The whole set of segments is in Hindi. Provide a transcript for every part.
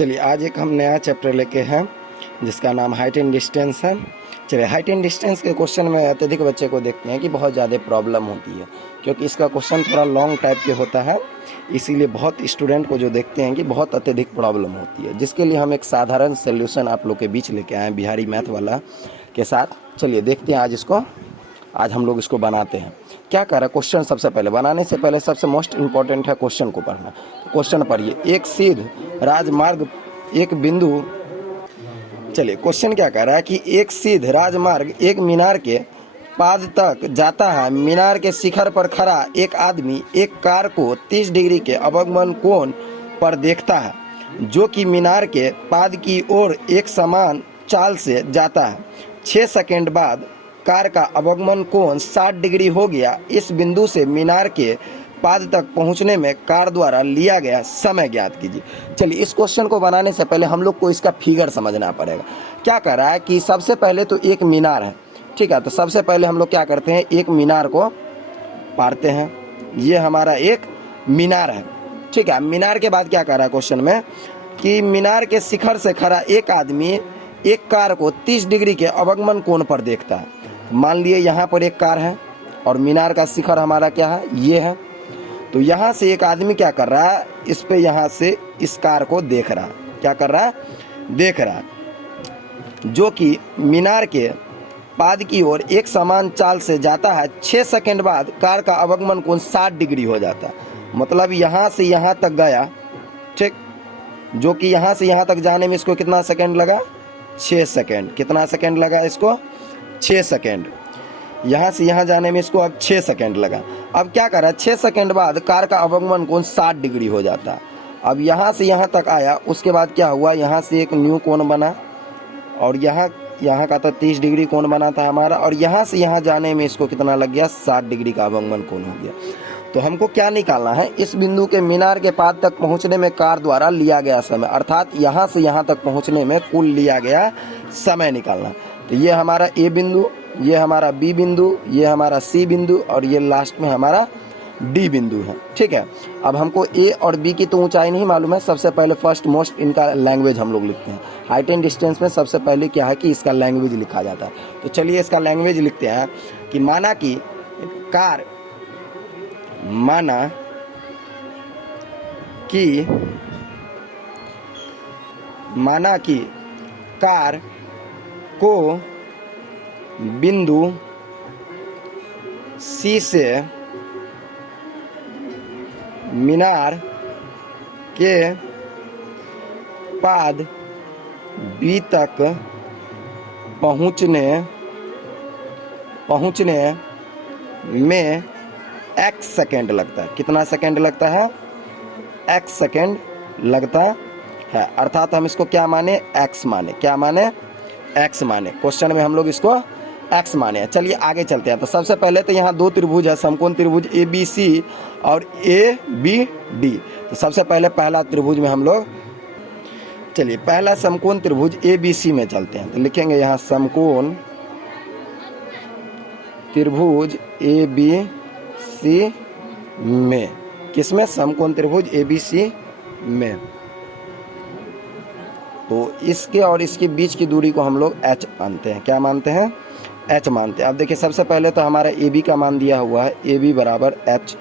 चलिए आज एक हम नया चैप्टर लेके हैं जिसका नाम हाइट एंड डिस्टेंस है। चलिए हाइट एंड डिस्टेंस के क्वेश्चन में अत्यधिक बच्चे को देखते हैं कि बहुत ज़्यादा प्रॉब्लम होती है, क्योंकि इसका क्वेश्चन थोड़ा लॉन्ग टाइप के होता है। इसीलिए बहुत स्टूडेंट को जो देखते हैं कि बहुत अत्यधिक प्रॉब्लम होती है, जिसके लिए हम एक साधारण सोल्यूशन आप लोग के बीच लेके आए हैं बिहारी मैथ वाला के साथ। चलिए देखते हैं आज हम लोग इसको बनाते हैं। क्या कर रहा है क्वेश्चन, सबसे पहले बनाने से पहले सबसे मोस्ट इम्पॉर्टेंट है क्वेश्चन को पढ़ना। तो क्वेश्चन पढ़िए, एक सीध राजमार्ग एक बिंदु। चलिए क्वेश्चन क्या कह रहा है कि एक सीध राजमार्ग एक मीनार के पाद तक जाता है। मीनार के शिखर पर खड़ा एक आदमी एक कार को 30 डिग्री के अवगमन कोण पर देखता है, जो कि मीनार के पाद की ओर एक समान चाल से जाता है। 6 सेकंड बाद कार का अवगमन कोण 60 डिग्री हो गया। इस बिंदु से मीनार के पाद तक पहुंचने में कार द्वारा लिया गया समय ज्ञात कीजिए। चलिए इस क्वेश्चन को बनाने से पहले हम लोग को इसका फिगर समझना पड़ेगा। क्या कर रहा है कि सबसे पहले तो एक मीनार है, ठीक है। तो सबसे पहले हम लोग क्या करते हैं, एक मीनार को पारते हैं। ये हमारा एक मीनार है, ठीक है। मीनार के बाद क्या कर रहा है क्वेश्चन में कि मीनार के शिखर से खड़ा एक आदमी एक कार को 30 डिग्री के अवगमन कोण पर देखता है। मान लिए यहाँ पर एक कार है और मीनार का शिखर हमारा क्या है, ये है। तो यहाँ से एक आदमी क्या कर रहा है, इस पे यहाँ से इस कार को देख रहा है। क्या कर रहा है, देख रहा है, जो कि मीनार के पाद की ओर एक समान चाल से जाता है। 6 सेकंड बाद कार का अवगमन कोण 60 डिग्री हो जाता है। मतलब यहाँ से यहाँ तक गया, ठीक, जो कि यहाँ से यहाँ तक जाने में इसको कितना सेकंड लगा, 6 सेकंड। कितना सेकंड लगा इसको, 6 सेकंड। यहाँ से यहाँ जाने में इसको अब 6 सेकंड लगा। अब क्या कर रहा है, 6 सेकंड बाद कार का अवगमन कोण 60 डिग्री हो जाता है। अब यहाँ से यहाँ तक आया, उसके बाद क्या हुआ, यहाँ से एक न्यू कोण बना और यहाँ का तो 30 डिग्री कोण बना था हमारा, और यहाँ से यहाँ जाने में इसको कितना लग गया, 60 डिग्री का अवगमन कोण हो गया। तो हमको क्या निकालना है, इस बिंदु के मीनार के पाद तक पहुँचने में कार द्वारा लिया गया समय, अर्थात यहाँ से यहाँ तक पहुँचने में कुल लिया गया समय निकालना। तो ये हमारा ए बिंदु, ये हमारा बी बिंदु, ये हमारा सी बिंदु और ये लास्ट में हमारा डी बिंदु है, ठीक है। अब हमको ए और बी की तो ऊंचाई नहीं मालूम है। सबसे पहले फर्स्ट मोस्ट इनका लैंग्वेज हम लोग लिखते हैं। हाइट एंड डिस्टेंस में सबसे पहले क्या है कि इसका लैंग्वेज लिखा जाता है। तो चलिए इसका लैंग्वेज लिखते हैं कि माना कि कार को बिंदु सी से मीनार के पाद बी तक पहुंचने में x सेकेंड लगता है। कितना सेकेंड लगता है, x सेकेंड लगता है। अर्थात हम इसको क्या माने, x माने। क्या माने, x माने। क्वेश्चन में हम लोग इसको x माने। चलिए आगे चलते हैं। तो सबसे पहले तो यहाँ 2 त्रिभुज है, समकोण त्रिभुज ABC और ABD। तो सबसे पहले पहला त्रिभुज में हम लोग, चलिए पहला समकोण त्रिभुज ABC में चलते हैं। तो लिखेंगे यहाँ समकोण त्रिभुज ABC में, किसमें, समकोण त्रिभुज ABC में। तो इसके और इसके बीच की दूरी को हम लोग h मानते हैं। क्या मानते हैं, h मानते हैं। अब देखिए सबसे पहले तो हमारा AB का मान दिया हुआ है, AB बराबर h,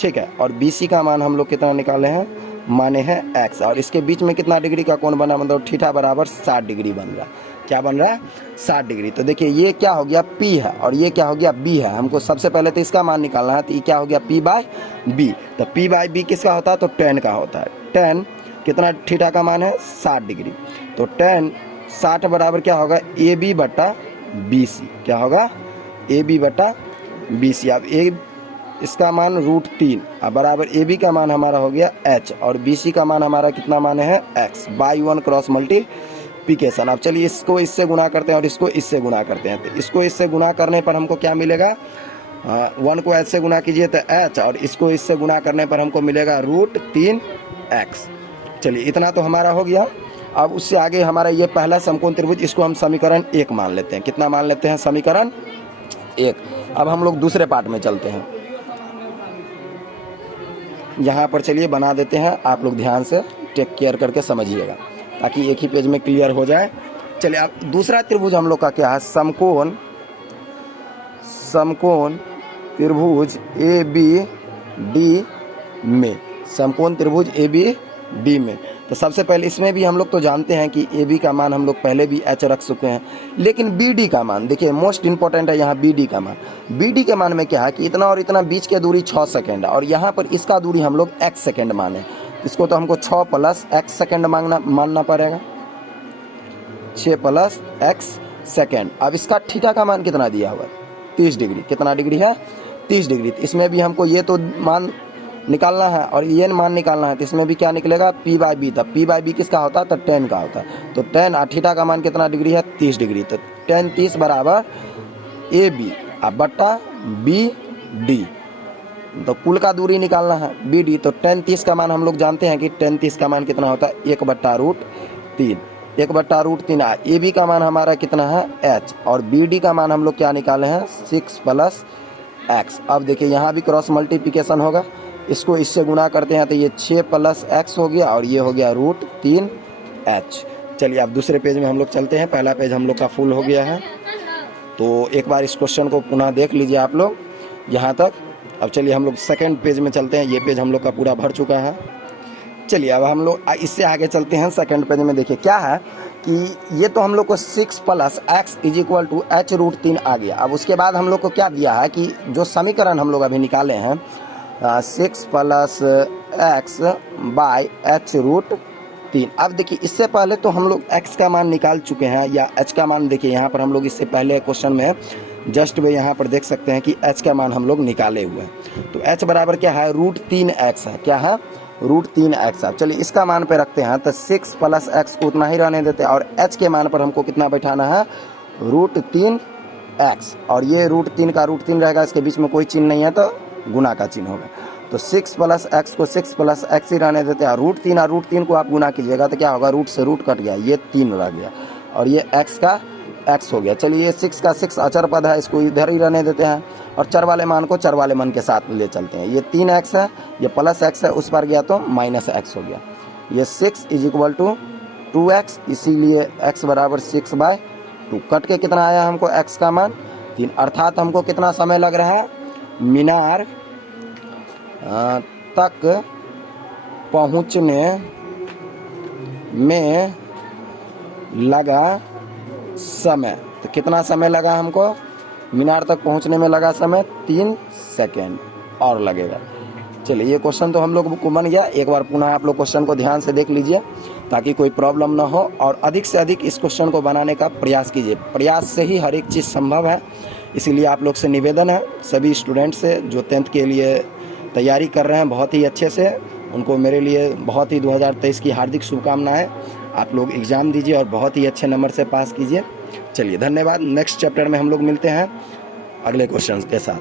ठीक है। और BC का मान हम लोग कितना निकाले हैं, माने हैं x। और इसके बीच में कितना डिग्री का कोण बना, मतलब थीटा बराबर 60 डिग्री बन रहा है। क्या बन रहा है, 60 डिग्री। तो देखिए ये क्या हो गया, P है और ये क्या हो गया, B है। हमको सबसे पहले तो इसका मान निकालना है। तो ये क्या हो गया, P/B। तो P/B किसका होता है, तो tan का होता है। tan कितना थीटा का मान है, 60 डिग्री। तो tan 60 बराबर क्या होगा, AB बटा BC। क्या होगा, AB बटा BC। अब इसका मान √3 बराबर AB का मान हमारा हो गया h और BC का मान हमारा कितना मान है, x बाई 1 क्रॉस मल्टीप्लिकेशन। अब चलिए इसको इससे गुणा करते हैं और इसको इससे गुणा करते हैं। तो इसको इससे गुणा करने पर हमको क्या मिलेगा, 1 को h से गुणा कीजिए तो h, और इसको इससे गुणा करने पर हमको मिलेगा √3x। चलिए इतना तो हमारा हो गया। अब उससे आगे हमारा ये पहला समकोण त्रिभुज, इसको हम समीकरण 1 मान लेते हैं। कितना मान लेते हैं, समीकरण 1। अब हम लोग दूसरे पार्ट में चलते हैं। यहाँ पर चलिए बना देते हैं, आप लोग ध्यान से टेक केयर करके समझिएगा। ताकि एक ही पेज में क्लियर हो जाए। चलिए अब दूसरा त्रिभुज हम लोग का क्या है, समकोण त्रिभुज ए बी डी में, समकोण त्रिभुज ए बी डी में। तो सबसे पहले इसमें भी हम लोग तो जानते हैं कि ए बी का मान हम लोग पहले भी एच रख चुके हैं, लेकिन बी डी का मान देखिए मोस्ट इंपॉर्टेंट है यहाँ बी डी का मान। बी डी के मान में क्या है कि इतना और इतना बीच की दूरी 6 सेकेंड है और यहाँ पर इसका दूरी हम लोग x सेकेंड माने, इसको तो हमको 6 + x सेकेंड मानना पड़ेगा, 6 + x सेकेंड। अब इसका थीटा का मान कितना दिया हुआ है, 30 डिग्री। कितना डिग्री है, 30 डिग्री। तो इसमें भी हमको ये तो मान निकालना है और ये मान निकालना है, तो इसमें भी क्या निकलेगा, p/b। तब p/b किसका होता है, तो tan का होता है। तो tan और थीटा का मान कितना डिग्री है, 30 डिग्री। तो tan 30 बराबर AB अब बट्टा BD, तो कुल का दूरी निकालना है BD। तो tan 30 का मान हम लोग जानते हैं कि tan 30 का मान कितना होता है, 1/√3, 1/√3। AB का मान हमारा कितना है h, और BD का मान हम लोग क्या निकाले हैं, 6 + x। अब देखिए यहाँ भी क्रॉस मल्टीप्लिकेशन होगा, इसको इससे गुना करते हैं तो ये 6 + x हो गया और ये हो गया √3h। चलिए अब दूसरे पेज में हम लोग चलते हैं, पहला पेज हम लोग का फुल हो गया है। तो एक बार इस क्वेश्चन को पुनः देख लीजिए आप लोग यहाँ तक। अब चलिए हम लोग सेकंड पेज में चलते हैं, ये पेज हम लोग का पूरा भर चुका है। चलिए अब हम लोग इससे आगे चलते हैं सेकंड पेज में। देखिए क्या है कि ये तो हम लोग को 6 + x = h√3 आ गया। अब उसके बाद हम लोग को क्या दिया है कि जो समीकरण हम लोग अभी निकाले हैं 6 + x / h√3। अब देखिए इससे पहले तो हम लोग x का मान निकाल चुके हैं, या h का मान देखिए यहाँ पर हम लोग इससे पहले क्वेश्चन में जस्ट वे यहाँ पर देख सकते हैं कि h का मान हम लोग निकाले हुए हैं। तो h बराबर क्या है, √3x है। क्या है, √3x। अब चलिए इसका मान पे रखते हैं, तो 6 + x को उतना ही रहने देते हैं और h के मान पर हमको कितना बैठाना है, √3x। और ये √3 का √3 रहेगा, इसके बीच में कोई चिन्ह नहीं है तो गुना का चिन्ह होगा। तो 6 + x को 6 + x ही रहने देते हैं, √3 और √3 को आप गुना कीजिएगा तो क्या होगा, रूट से रूट कट गया, ये 3 रह गया और ये x का x हो गया। चलिए ये 6 का 6 अचर पद है, इसको इधर ही रहने देते हैं और चर वाले मान को चर वाले मान के साथ ले चलते हैं। ये 3x है, ये +x है, उस पर गया तो -x हो गया। ये 6 = 2x, इसीलिए x बराबर 6/2। कट के कितना आया हमको x का मान, 3। अर्थात हमको कितना समय लग रहा है, मीनार तक पहुंचने में लगा समय। तो कितना समय लगा हमको, मीनार तक पहुंचने में लगा समय 3 सेकेंड और लगेगा। चलिए ये क्वेश्चन तो हम लोग को बन गया। एक बार पुनः आप लोग क्वेश्चन को ध्यान से देख लीजिए ताकि कोई प्रॉब्लम ना हो, और अधिक से अधिक इस क्वेश्चन को बनाने का प्रयास कीजिए। प्रयास से ही हर एक चीज़ संभव है, इसीलिए आप लोग से निवेदन है सभी स्टूडेंट से जो 10th के लिए तैयारी कर रहे हैं बहुत ही अच्छे से, उनको मेरे लिए बहुत ही 2023 की हार्दिक शुभकामनाएं। आप लोग एग्ज़ाम दीजिए और बहुत ही अच्छे नंबर से पास कीजिए। चलिए धन्यवाद। नेक्स्ट चैप्टर में हम लोग मिलते हैं अगले क्वेश्चन के साथ।